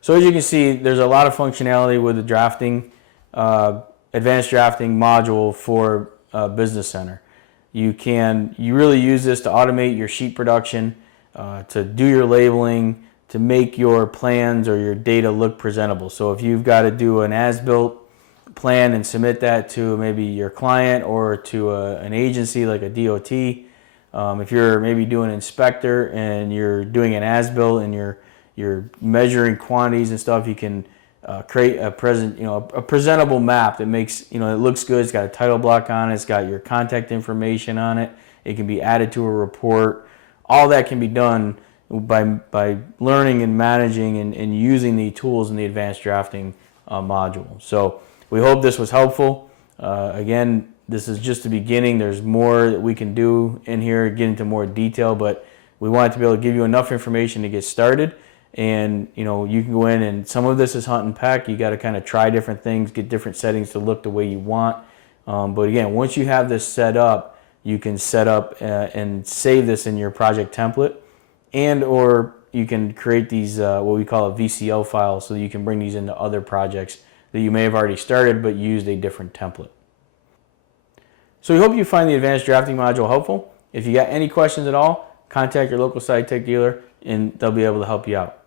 So as you can see, there's a lot of functionality with the drafting, advanced drafting module for Business Center. You really use this to automate your sheet production, to do your labeling, to make your plans or your data look presentable. So if you've got to do an as-built plan and submit that to maybe your client or to an agency like a DOT, if you're maybe doing an inspector and you're doing an as-built and you're measuring quantities and stuff, you can create a presentable map that makes, it looks good. It's got a title block on it. It's got your contact information on it. It can be added to a report. All that can be done by learning and managing and using the tools in the advanced drafting module. So we hope this was helpful. Again, this is just the beginning. There's more that we can do in here, get into more detail, but we wanted to be able to give you enough information to get started. And you can go in, and some of this is hunt and peck. You got to kind of try different things, get different settings to look the way you want. But again, once you have this set up, you can set up and save this in your project template, or you can create these what we call a VCL file, so that you can bring these into other projects that you may have already started but used a different template. So we hope you find the advanced drafting module helpful. If you got any questions at all, contact your local SITECH dealer and they'll be able to help you out.